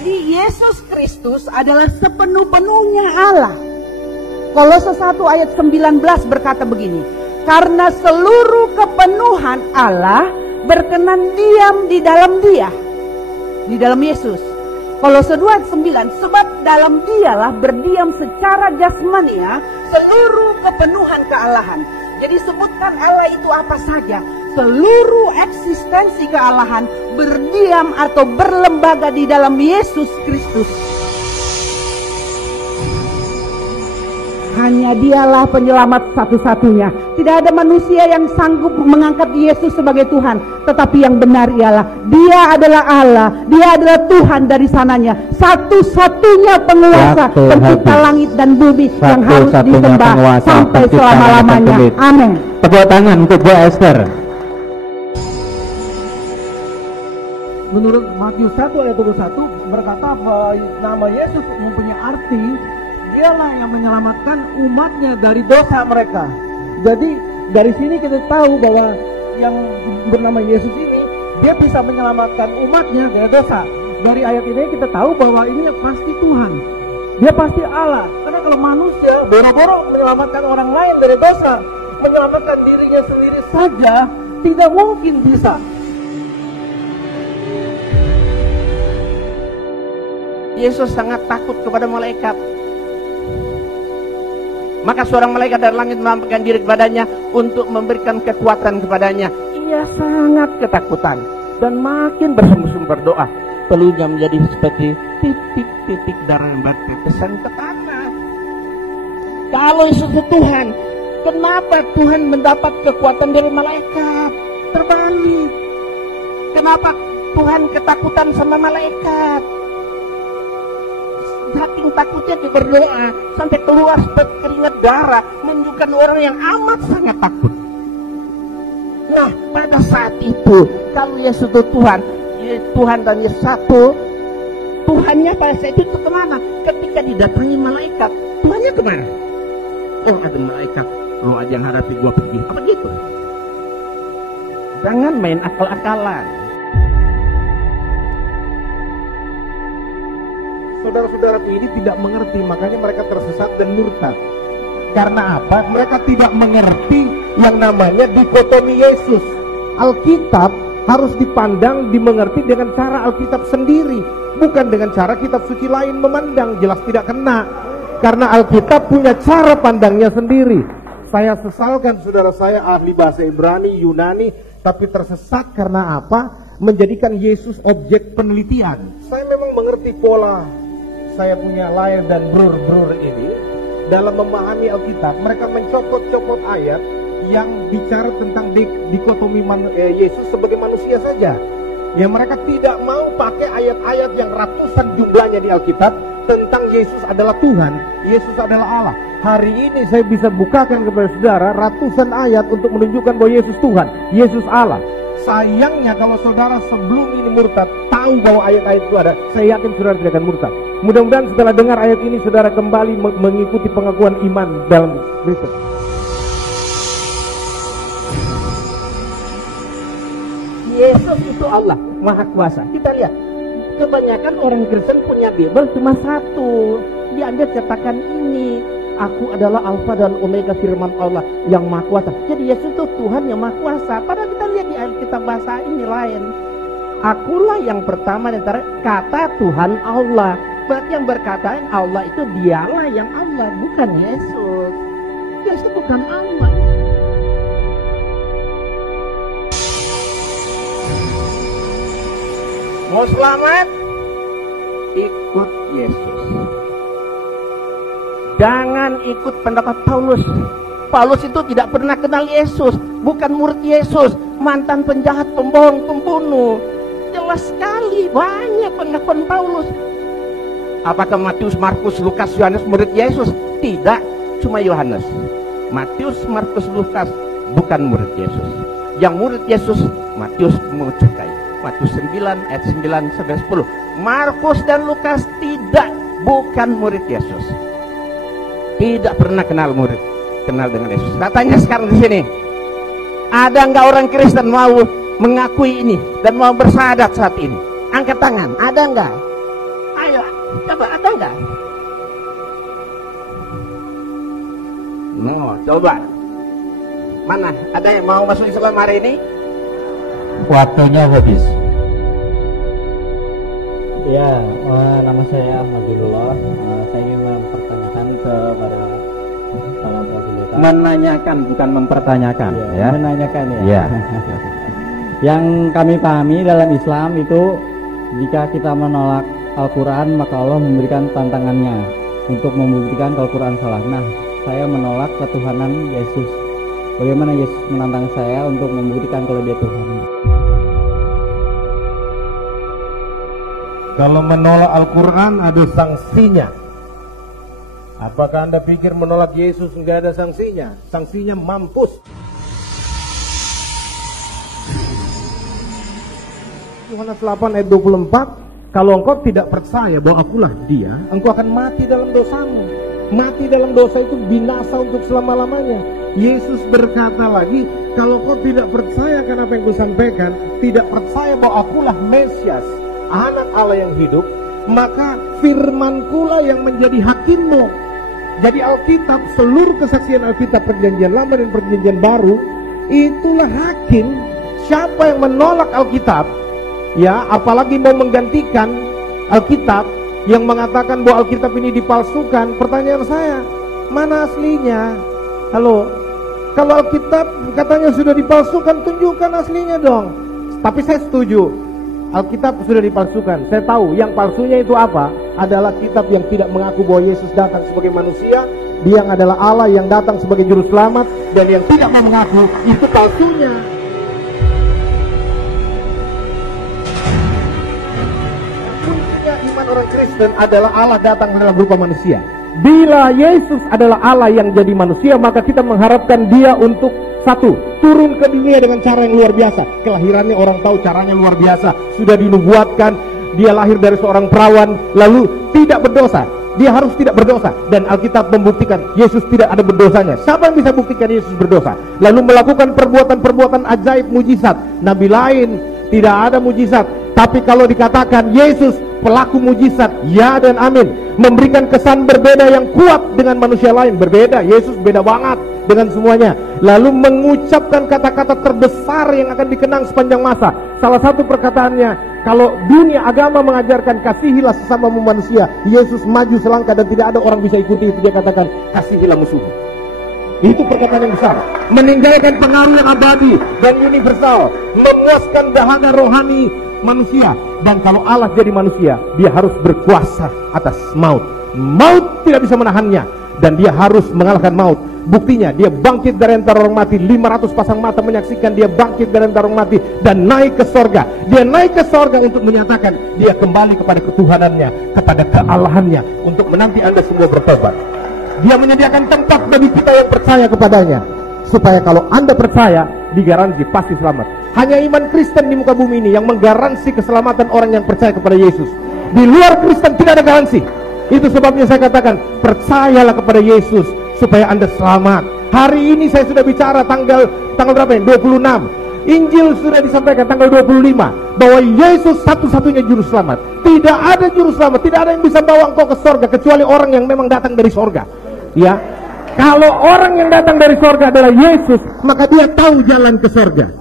Jadi Yesus Kristus adalah sepenuh-penuhnya Allah. Kolose 1 ayat 19 berkata begini, karena seluruh kepenuhan Allah berkenan diam di dalam Dia, di dalam Yesus. Kolose 2 ayat 9, sebab dalam Dialah berdiam secara jasmania seluruh kepenuhan kealahan. Jadi sebutkan Allah itu apa saja, seluruh eksistensi kealahan berdiam atau berlembaga di dalam Yesus Kristus. Hanya Dialah penyelamat satu-satunya. Tidak ada manusia yang sanggup mengangkat Yesus sebagai Tuhan. Tetapi yang benar ialah Dia adalah Allah, Dia adalah Tuhan dari sananya. Satu-satunya penguasa pencipta langit dan bumi yang harus disembah sampai selama-lamanya. Amin. Tepuk tangan untuk Bu Esther. Menurut Matius 1 ayat 21 berkata bahwa nama Yesus mempunyai arti Dialah yang menyelamatkan umatnya dari dosa mereka. Jadi dari sini kita tahu bahwa yang bernama Yesus ini Dia bisa menyelamatkan umatnya dari dosa. Dari ayat ini kita tahu bahwa ini pasti Tuhan, Dia pasti Allah. Karena kalau manusia boro-boro menyelamatkan orang lain dari dosa, menyelamatkan dirinya sendiri saja tidak mungkin bisa. Yesus sangat takut kepada malaikat. Maka seorang malaikat dari langit melampirkan diri kepadanya untuk memberikan kekuatan kepadanya. Ia sangat ketakutan dan makin bersungguh-sungguh berdoa. Telunya menjadi seperti titik-titik darah yang bertetesan ke tanah. Kalau Yesus Tuhan, kenapa Tuhan mendapat kekuatan dari malaikat? Terbalik. Kenapa Tuhan ketakutan sama malaikat? Saking takutnya dia berdoa sampai keluar seperti keringat darah, menunjukkan orang yang amat sangat takut. Nah, pada saat itu kalau Yesus itu Tuhan dan Yesus satu, Tuhannya pada saat itu kemana? Ketika didatangi malaikat, Tuhannya kemana? Oh, ada malaikat, lo aja yang hadapi gua pergi. Apa gitu? Jangan main akal-akalan. Saudara-saudara ini tidak mengerti, makanya mereka tersesat dan murtad. Karena apa? Mereka tidak mengerti yang namanya dikotomi Yesus. Alkitab harus dipandang, dimengerti dengan cara Alkitab sendiri, bukan dengan cara kitab suci lain memandang. Jelas tidak kena. Karena Alkitab punya cara pandangnya sendiri. Saya sesalkan saudara saya ahli bahasa Ibrani, Yunani, tapi tersesat karena apa? Menjadikan Yesus objek penelitian. Saya memang mengerti pola saya punya layar dan brur ini dalam memahami Alkitab. Mereka mencopot-copot ayat yang bicara tentang dikotomi Yesus sebagai manusia saja. Ya, mereka tidak mau pakai ayat-ayat yang ratusan jumlahnya di Alkitab tentang Yesus adalah Tuhan, Yesus adalah Allah. Hari ini saya bisa bukakan kepada saudara ratusan ayat untuk menunjukkan bahwa Yesus Tuhan, Yesus Allah. Sayangnya kalau saudara sebelum ini murtad tahu bahwa ayat-ayat itu ada, saya yakin saudara tidak akan murtad. Mudah-mudahan setelah dengar ayat ini saudara kembali mengikuti pengakuan iman dalam Kristus. Yesus itu Allah, Maha Kuasa. Kita lihat, kebanyakan orang Kristen punya Bible cuma satu. Diambil cetakan ini, aku adalah Alfa dan Omega, firman Allah yang Maha Kuasa. Jadi Yesus itu Tuhan yang Maha Kuasa. Padahal kita lihat di Alkitab bahasa ini lain. Akulah yang pertama antara kata Tuhan Allah. Berarti yang berkata Allah itu Dialah yang Allah, bukan Yesus. Yesus bukan Allah. Mau selamat? Ikut Yesus. Jangan ikut pendapat Paulus. Paulus itu tidak pernah kenal Yesus, bukan murid Yesus, mantan penjahat, pembohong, pembunuh. Jelas sekali banyak pengakuan Paulus. Apakah Matius, Markus, Lukas, Yohanes murid Yesus? Tidak, cuma Yohanes. Matius, Markus, Lukas bukan murid Yesus. Yang murid Yesus Matius mencukai. Matius 9 ayat 9 sampai 10. Markus dan Lukas tidak, bukan murid Yesus. Tidak pernah kenal dengan Yesus. Katanya sekarang di sini, ada nggak orang Kristen mau mengakui ini dan mau bersyahadat saat ini? Angkat tangan, ada nggak? No, coba. Mana? Ada yang mau masuk Islam hari ini? Waktunya habis. Ya, nama saya Ahmadullah. Saya ingin mempertanyakan kepada para moderator. Menanyakan bukan mempertanyakan, ya. Menanyakan ya. Ya. Yang kami pahami dalam Islam itu, jika kita menolak Al-Quran, maka Allah memberikan tantangannya untuk membuktikan kalau Al-Quran salah. Nah, saya menolak ketuhanan Yesus. Bagaimana Yesus menantang saya untuk membuktikan kalau dia Tuhan? Kalau menolak Al-Quran ada sanksinya. Apakah Anda pikir menolak Yesus nggak ada sanksinya? Sanksinya mampus. Yohanes 8 ayat 24, kalau engkau tidak percaya bahwa akulah dia, engkau akan mati dalam dosamu. Mati dalam dosa itu binasa untuk selama-lamanya. Yesus berkata lagi, kalau kau tidak percaya karena apa yang kusampaikan, tidak percaya bahwa akulah Mesias, anak Allah yang hidup, maka firmankulah yang menjadi hakimmu. Jadi Alkitab, seluruh kesaksian Alkitab, perjanjian lama dan perjanjian baru, itulah hakim. Siapa yang menolak Alkitab, ya, apalagi mau menggantikan Alkitab yang mengatakan bahwa Alkitab ini dipalsukan, pertanyaan saya, mana aslinya? Halo, kalau Alkitab katanya sudah dipalsukan, tunjukkan aslinya dong. Tapi saya setuju, Alkitab sudah dipalsukan. Saya tahu yang palsunya itu apa? Adalah kitab yang tidak mengaku bahwa Yesus datang sebagai manusia, dia adalah Allah yang datang sebagai juru selamat, dan yang tidak mau mengaku, itu palsunya. Kuncinya iman orang Kristen adalah Allah datang dalam rupa manusia. Bila Yesus adalah Allah yang jadi manusia, maka kita mengharapkan dia untuk satu, turun ke dunia dengan cara yang luar biasa. Kelahirannya orang tahu caranya luar biasa, sudah dinubuatkan, dia lahir dari seorang perawan, lalu tidak berdosa. Dia harus tidak berdosa, dan Alkitab membuktikan Yesus tidak ada berdosanya. Siapa yang bisa buktikan Yesus berdosa? Lalu melakukan perbuatan-perbuatan ajaib, mujizat. Nabi lain tidak ada mujizat, tapi kalau dikatakan Yesus pelaku mujizat, ya dan amin, memberikan kesan berbeda yang kuat dengan manusia lain. Berbeda, Yesus beda banget dengan semuanya. Lalu mengucapkan kata-kata terbesar yang akan dikenang sepanjang masa. Salah satu perkataannya, kalau dunia agama mengajarkan kasihilah sesamamu manusia, Yesus maju selangkah dan tidak ada orang bisa ikuti itu. Dia katakan kasihilah musuhmu. Itu perkataan yang besar, meninggalkan pengaruh yang abadi dan universal, memuaskan dahaga rohani manusia. Dan kalau Allah jadi manusia, dia harus berkuasa atas maut. Maut tidak bisa menahannya, dan dia harus mengalahkan maut. Buktinya, dia bangkit dari antara orang mati. 500 pasang mata menyaksikan dia bangkit dari antara orang mati dan naik ke sorga. Dia naik ke sorga untuk menyatakan dia kembali kepada ketuhanannya, kepada kealahannya, untuk menanti Anda semua bertobat. Dia menyediakan tempat bagi kita yang percaya kepadanya, supaya kalau Anda percaya, digaransi pasti selamat. Hanya iman Kristen di muka bumi ini yang menggaransi keselamatan orang yang percaya kepada Yesus. Di luar Kristen tidak ada garansi. Itu sebabnya saya katakan, percayalah kepada Yesus supaya Anda selamat. Hari ini saya sudah bicara tanggal berapa ya? 26. Injil sudah disampaikan tanggal 25 bahwa Yesus satu-satunya juru selamat. Tidak ada juru selamat, tidak ada yang bisa bawa engkau ke sorga kecuali orang yang memang datang dari sorga. Ya, kalau orang yang datang dari sorga adalah Yesus, maka dia tahu jalan ke sorga.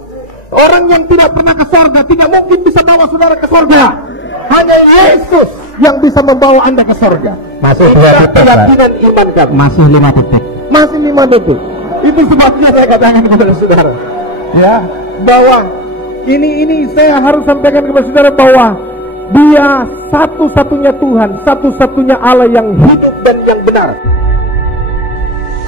Orang yang tidak pernah ke sorga tidak mungkin bisa bawa saudara ke sorga. Hanya Yesus yang bisa membawa Anda ke sorga. Masih 2 detik, keyakinan iman kami. Masih 5 detik. Masih 5 detik. Itu sebabnya saya katakan kepada saudara, ya, bahwa ini saya harus sampaikan kepada saudara bahwa dia satu-satunya Tuhan, satu-satunya Allah yang hidup dan yang benar.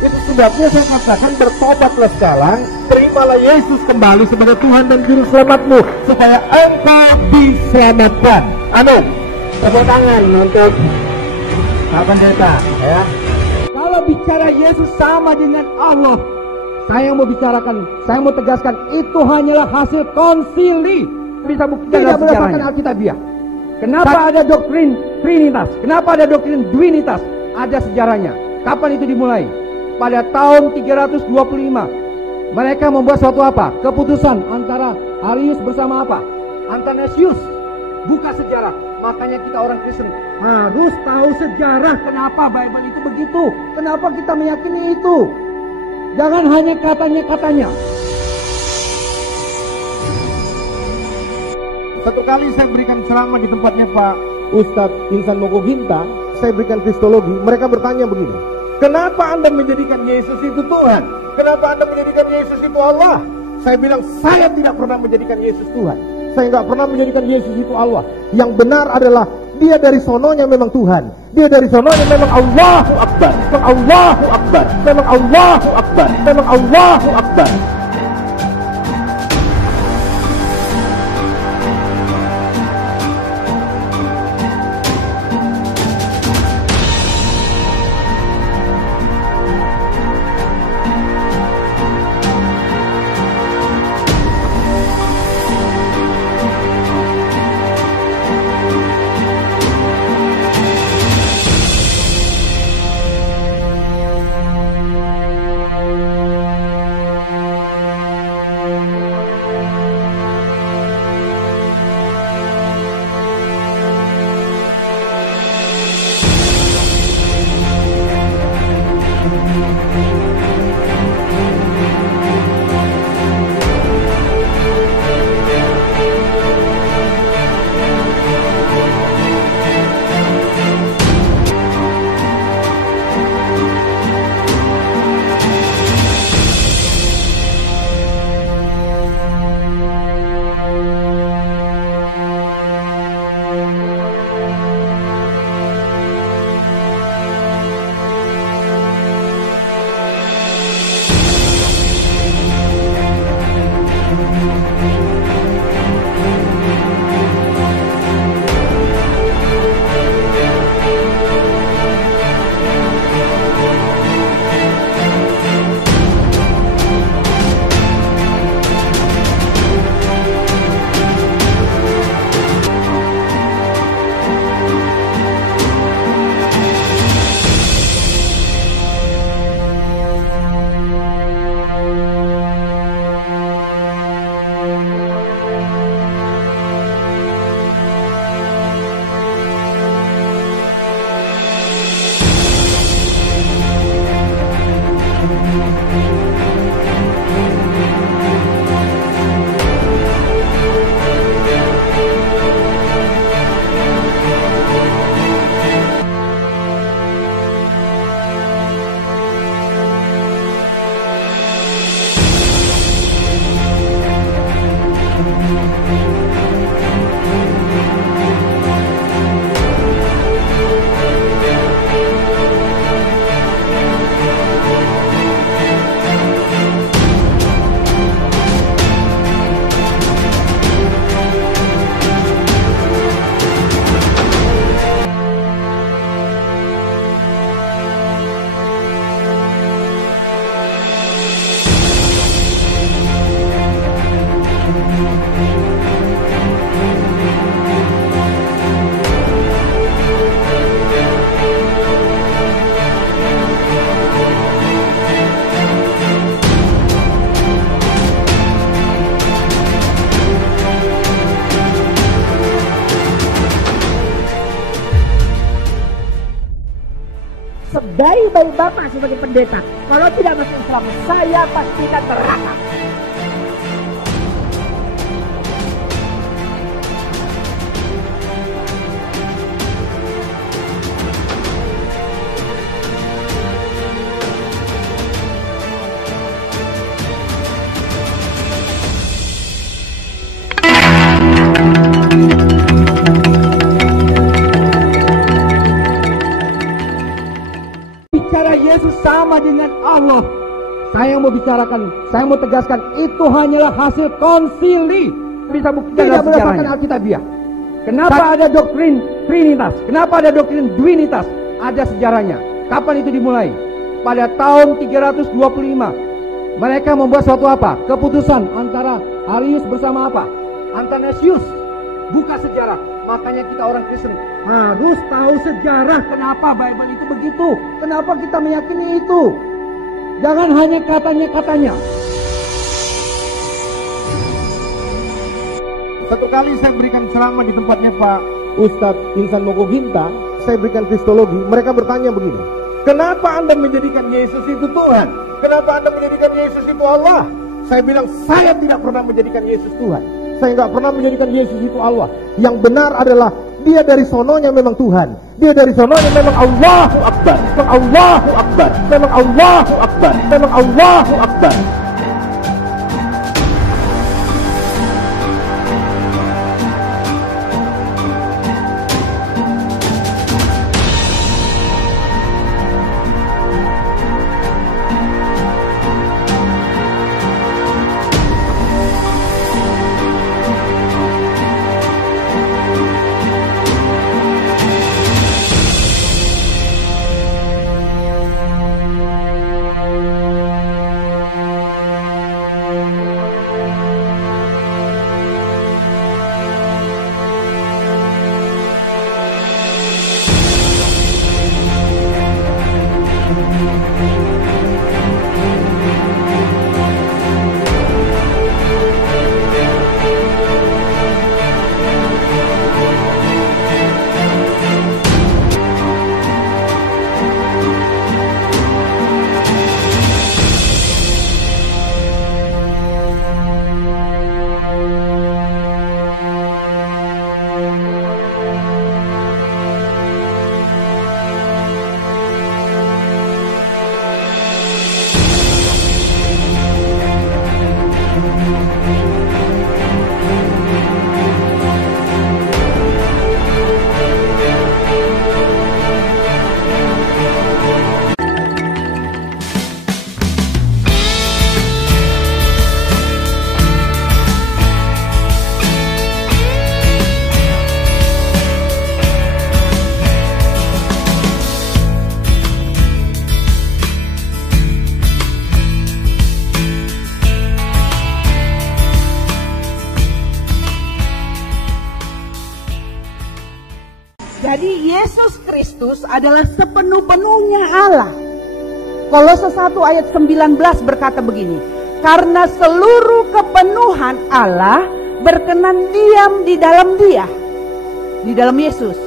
Itu sebabnya saya katakan, bertobatlah sekarang, terimalah Yesus kembali sebagai Tuhan dan Juru Selamatmu, supaya engkau diselamatkan. Amin. Tepuk tangan untuk Pak Pendeta, ya. Kalau bicara Yesus sama dengan Allah, saya mau bicarakan, saya mau tegaskan, itu hanyalah hasil konsili. Bisa buktikan tidak berdasarkan Alkitabiah. Kenapa ada doktrin Trinitas? Kenapa ada doktrin Duinitas? Ada sejarahnya. Kapan itu dimulai? Pada tahun 325 mereka membuat suatu apa? Keputusan antara Arius bersama apa? Athanasius. Buka sejarah. Makanya kita orang Kristen harus tahu sejarah. Kenapa Bible itu begitu? Kenapa kita meyakini itu? Jangan hanya katanya-katanya. Satu kali saya berikan ceramah di tempatnya Pak Ustadz Insan Mokoginta, saya berikan kristologi, mereka bertanya begini, kenapa Anda menjadikan Yesus itu Tuhan? Kenapa Anda menjadikan Yesus itu Allah? Saya bilang, saya tidak pernah menjadikan Yesus Tuhan. Saya nggak pernah menjadikan Yesus itu Allah. Yang benar adalah dia dari sononya memang Tuhan. Dia dari sononya memang Allahu Akbar. Memang Allahu Akbar. Memang Allahu Akbar. Memang Allahu Akbar. Sebaik-baik Bapak sebagai pendeta, kalau tidak masuk Islam, saya pastikan neraka. Bicara Yesus sama dengan Allah. Saya mau bicarakan, saya mau tegaskan, itu hanyalah hasil konsili. Bisa buktikan Tidak berdasarkan sejarahnya. Alkitabiah. Kenapa ada doktrin Trinitas? Kenapa ada doktrin Duinitas? Ada sejarahnya. Kapan itu dimulai? Pada tahun 325. Mereka membuat suatu apa? Keputusan antara Arius bersama apa? Athanasius. Buka sejarah. Makanya kita orang Kristen harus tahu sejarah. Kenapa Bible itu begitu? Kenapa kita meyakini itu? Jangan hanya katanya-katanya. Satu kali saya berikan ceramah di tempatnya Pak Ustadz Insan Mokoginta, saya berikan kristologi, mereka bertanya begini, Kenapa Anda menjadikan Yesus itu Tuhan? Kenapa Anda menjadikan Yesus itu Allah? Saya bilang, saya tidak pernah menjadikan Yesus Tuhan. Saya nggak pernah menjadikan Yesus itu Allah. Yang benar adalah dia dari sononya memang Tuhan. Dia dari sononya memang Allahu Akbar. Memang Allahu Akbar. Memang Allahu Akbar. Memang Allahu Akbar. Jadi Yesus Kristus adalah sepenuh-penuhnya Allah. Kolose 1 ayat 19 berkata begini, karena seluruh kepenuhan Allah berkenan diam di dalam Dia, di dalam Yesus.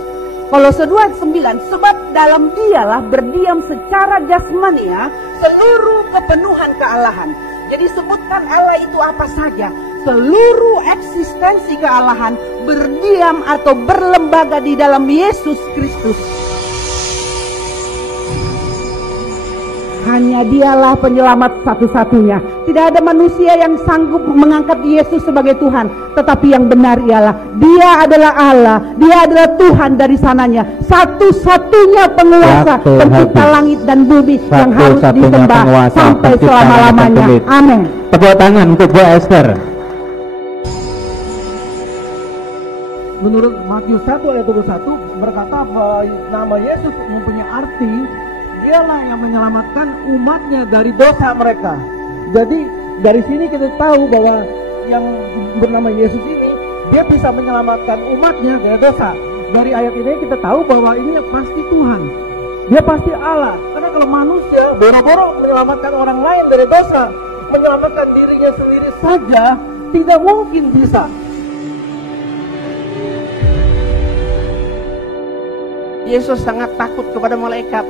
Kolose 2 ayat 9, sebab dalam Dialah berdiam secara jasmania seluruh kepenuhan kealahan. Jadi sebutkan Allah itu apa saja, seluruh eksistensi kealahan berdiam atau berlembaga di dalam Yesus Kristus. Hanya Dialah penyelamat satu-satunya. Tidak ada manusia yang sanggup mengangkat Yesus sebagai Tuhan. Tetapi yang benar ialah Dia adalah Allah, Dia adalah Tuhan dari sananya, satu-satunya penguasa pencipta langit dan bumi yang harus disembah sampai selama-lamanya. Amin. Tepuk tangan untuk Bu Esther. Menurut Matius 1 ayat 21 berkata bahwa nama Yesus mempunyai arti Dialah yang menyelamatkan umatnya dari dosa mereka. Jadi dari sini kita tahu bahwa yang bernama Yesus ini dia bisa menyelamatkan umatnya dari dosa. Dari ayat ini kita tahu bahwa ini pasti Tuhan. Dia pasti Allah. Karena kalau manusia boro-boro menyelamatkan orang lain dari dosa, menyelamatkan dirinya sendiri saja tidak mungkin bisa. Yesus sangat takut kepada malaikat.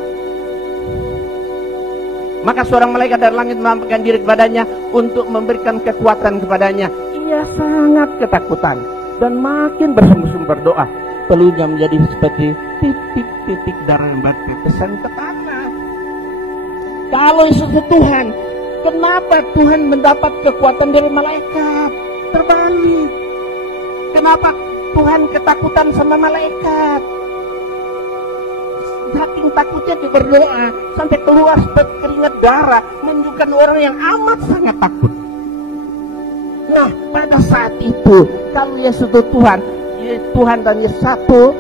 Maka seorang malaikat dari langit menampakkan diri kepadanya untuk memberikan kekuatan kepadanya. Ia sangat ketakutan dan makin bersungguh-sungguh berdoa. Telunya menjadi seperti titik-titik darah yang bertetesan ke tanah. Kalau Yesus itu Tuhan, kenapa Tuhan mendapat kekuatan dari malaikat? Terbalik. Kenapa Tuhan ketakutan sama malaikat? Saking takutnya dia berdoa sampai keluar seperti keringat darah, menunjukkan orang yang amat sangat takut. Nah, pada saat itu kalau Yesus itu Tuhan dan Yesus satu,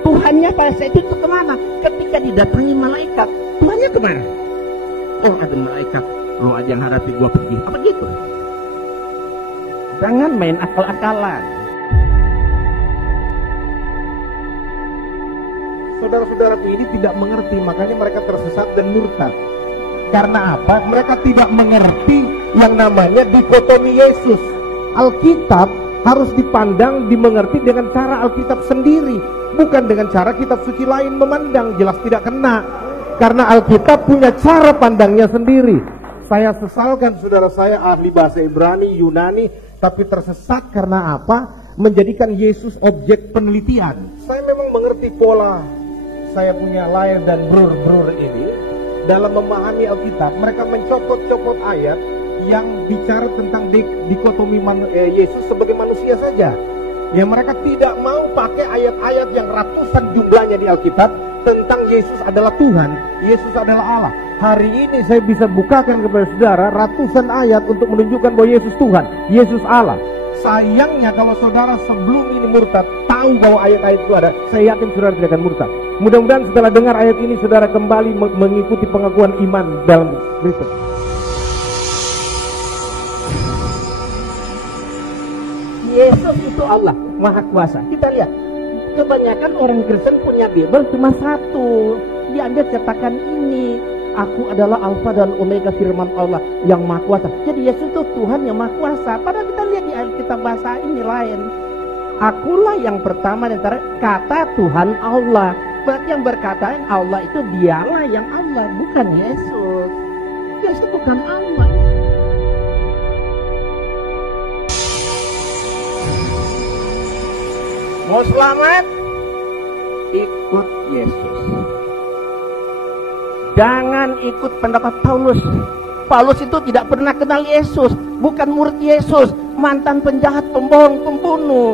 Tuhannya pada saat itu kemana? Ketika didatangi malaikat, Tuhannya kemana? Oh, ada malaikat, lo aja yang hadapi gua pergi. Apa gitu? Jangan main akal-akalan. Saudara-saudaraku ini tidak mengerti, makanya mereka tersesat dan murtad. Karena apa? Mereka tidak mengerti yang namanya dikotomi Yesus. Alkitab harus dipandang, dimengerti dengan cara Alkitab sendiri, bukan dengan cara kitab suci lain memandang, jelas tidak kena. Karena Alkitab punya cara pandangnya sendiri. Saya sesalkan saudara saya ahli bahasa Ibrani, Yunani, tapi tersesat karena apa? Menjadikan Yesus objek penelitian. Saya memang mengerti pola saya punya Lion dan Brur ini dalam memahami Alkitab. Mereka mencopot-copot ayat yang bicara tentang dikotomi Yesus sebagai manusia saja. Ya, mereka tidak mau pakai ayat-ayat yang ratusan jumlahnya di Alkitab tentang Yesus adalah Tuhan, Yesus adalah Allah. Hari ini saya bisa bukakan kepada saudara ratusan ayat untuk menunjukkan bahwa Yesus Tuhan, Yesus Allah. Sayangnya kalau saudara sebelum ini murtad tahu bahwa ayat-ayat itu ada, saya yakin saudara tidak akan murtad. Mudah-mudahan setelah dengar ayat ini saudara kembali mengikuti pengakuan iman dalam Kristus. Yesus itu Allah, Maha Kuasa. Kita lihat, kebanyakan orang Kristen punya Bible cuma satu. Dia cetakan ini, aku adalah Alfa dan Omega, firman Allah yang Maha Kuasa. Jadi Yesus itu Tuhan yang Maha Kuasa. Padahal kita lihat di Alkitab bahasa ini lain. Akulah yang pertama antara kata Tuhan Allah. Berarti yang berkata yang Allah itu dialah yang Allah, bukan Yesus. Yesus bukan Allah. Mau selamat? Ikut Yesus. Jangan ikut pendapat Paulus. Paulus itu tidak pernah kenal Yesus, bukan murid Yesus, mantan penjahat, pembohong, pembunuh.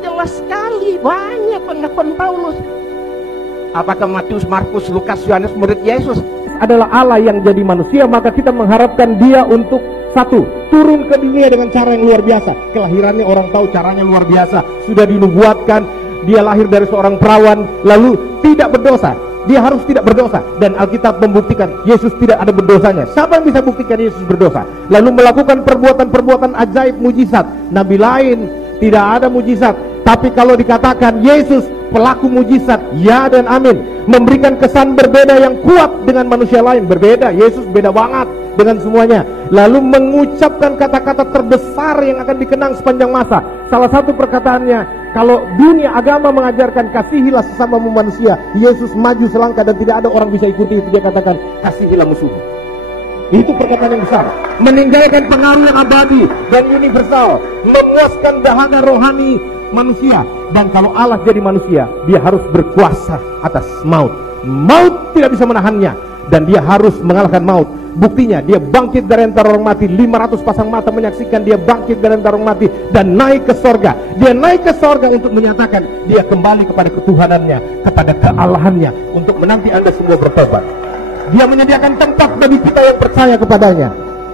Jelas sekali banyak pengakuan Paulus. Apakah Matius, Markus, Lukas, Yohanes murid Yesus? Adalah Allah yang jadi manusia, maka kita mengharapkan dia untuk satu, turun ke dunia dengan cara yang luar biasa. Kelahirannya orang tahu caranya luar biasa, sudah dinubuatkan, dia lahir dari seorang perawan, lalu tidak berdosa. Dia harus tidak berdosa, dan Alkitab membuktikan Yesus tidak ada berdosanya. Siapa yang bisa buktikan Yesus berdosa? Lalu melakukan perbuatan-perbuatan ajaib, mujizat. Nabi lain tidak ada mujizat, tapi kalau dikatakan Yesus pelaku mujizat, ya dan amin, memberikan kesan berbeda yang kuat dengan manusia lain. Berbeda, Yesus beda banget dengan semuanya. Lalu mengucapkan kata-kata terbesar yang akan dikenang sepanjang masa. Salah satu perkataannya, kalau dunia agama mengajarkan kasihilah sesamamu manusia, Yesus maju selangkah dan tidak ada orang bisa ikuti itu. Dia katakan kasihilah musuhmu. Itu perkataan yang besar, meninggalkan pengaruh yang abadi dan universal, memuaskan dahaga rohani manusia. Dan kalau Allah jadi manusia, dia harus berkuasa atas maut. Maut tidak bisa menahannya, dan dia harus mengalahkan maut. Buktinya dia bangkit dari antara orang mati. 500 pasang mata menyaksikan dia bangkit dari antara orang mati dan naik ke sorga. Dia naik ke sorga untuk menyatakan dia kembali kepada ketuhanannya, kepada kealahannya, untuk menanti Anda semua bertobat. Dia menyediakan tempat bagi kita yang percaya kepadanya,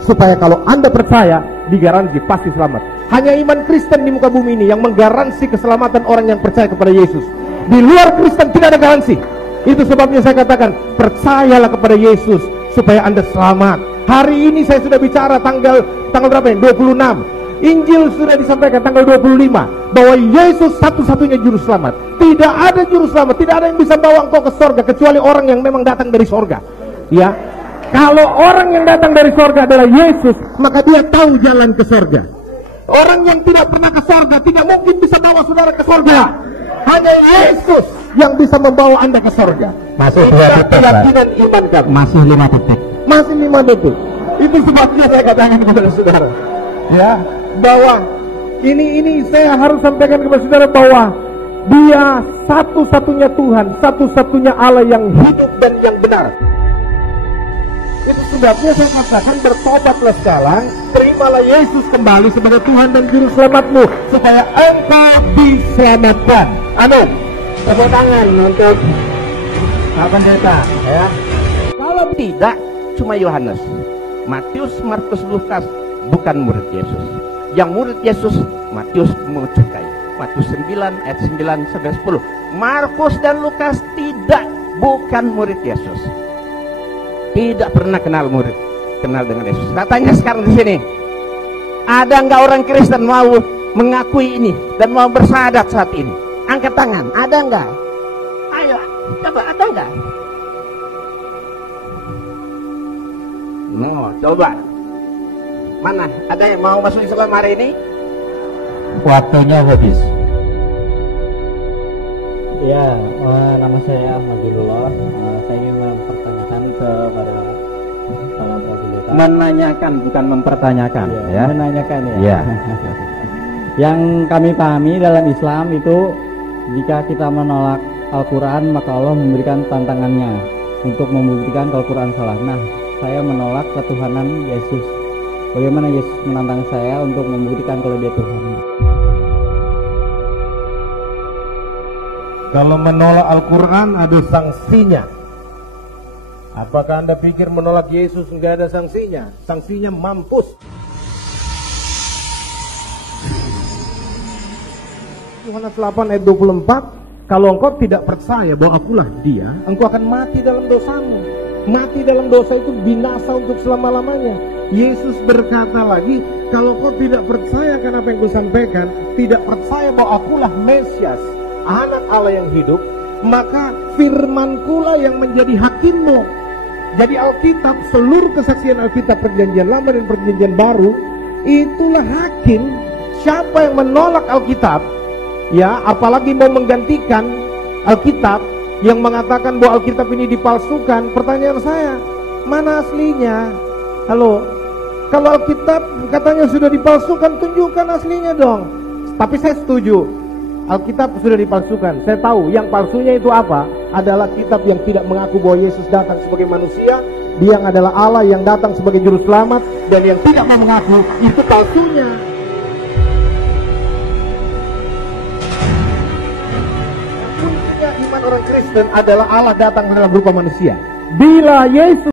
supaya kalau Anda percaya, digaransi pasti selamat. Hanya iman Kristen di muka bumi ini yang menggaransi keselamatan orang yang percaya kepada Yesus. Di luar Kristen tidak ada garansi. Itu sebabnya saya katakan, percayalah kepada Yesus supaya Anda selamat. Hari ini saya sudah bicara tanggal berapa ya? 26. Injil sudah disampaikan tanggal 25 bahwa Yesus satu-satunya juru selamat. Tidak ada juru selamat, tidak ada yang bisa bawa engkau ke sorga kecuali orang yang memang datang dari sorga. Ya, kalau orang yang datang dari sorga adalah Yesus, maka dia tahu jalan ke sorga. Orang yang tidak pernah ke sorga tidak mungkin bisa bawa saudara ke sorga. Hanya Yesus yang bisa membawa Anda ke sorga. Masih 2 detik, keyakinan iman kami. Masih 5 detik. Masih 5 detik. Itu sebabnya saya katakan kepada saudara, ya, bahwa ini saya harus sampaikan kepada saudara bahwa dia satu-satunya Tuhan, satu-satunya Allah yang hidup dan yang benar. Itu sebabnya saya katakan, bertobatlah sekarang, terimalah Yesus kembali sebagai Tuhan dan Juru Selamatmu, supaya engkau diselamatkan. Amin. Tepuk tangan untuk pendeta, ya. Kalau tidak, cuma Yohanes, Matius, Markus, Lukas bukan murid Yesus. Yang murid Yesus, Matius mencukai. Matius 9 ayat 9 sampai 10. Markus dan Lukas tidak, bukan murid Yesus. Tidak pernah kenal dengan Yesus. Katanya sekarang di sini, ada nggak orang Kristen mau mengakui ini dan mau bersyahadat saat ini? Angkat tangan, ada nggak? Ayo, coba, ada nggak? No, coba. Mana? Ada yang mau masuk Islam hari ini? Waktunya habis. Ya, nama saya Majidullah. Saya ingin mempertanyakan menanyakan kepada para fasilitas. Menanyakan bukan mempertanyakan, ya. Menanyakan ya. Ya. Yang kami pahami dalam Islam itu jika kita menolak Al-Quran maka Allah memberikan tantangannya untuk membuktikan kalau Al-Quran salah. Nah, saya menolak ketuhanan Yesus. Bagaimana Yesus menantang saya untuk membuktikan kalau dia Tuhan? Kalau menolak Al-Quran ada sanksinya. Apakah Anda pikir menolak Yesus nggak ada sanksinya? Sanksinya mampus. Yohanes 8 ayat 24, kalau engkau tidak percaya bahwa akulah dia, engkau akan mati dalam dosamu. Mati dalam dosa itu binasa untuk selama-lamanya. Yesus berkata lagi, kalau kau tidak percaya akan apa yang kusampaikan, tidak percaya bahwa akulah Mesias, anak Allah yang hidup, maka firmankulah yang menjadi hakimmu. Jadi Alkitab, seluruh kesaksian Alkitab, perjanjian lama dan perjanjian baru, itulah hakim. Siapa yang menolak Alkitab, ya, apalagi mau menggantikan Alkitab yang mengatakan bahwa Alkitab ini dipalsukan, pertanyaan saya, mana aslinya? Halo, kalau Alkitab katanya sudah dipalsukan, tunjukkan aslinya dong. Tapi saya setuju, Alkitab sudah dipalsukan. Saya tahu yang palsunya itu apa? Adalah kitab yang tidak mengaku bahwa Yesus datang sebagai manusia, dia yang adalah Allah yang datang sebagai juru selamat, dan yang tidak mau mengaku, itu palsunya. Kuncinya iman orang Kristen adalah Allah datang dalam rupa manusia. Bila Yesus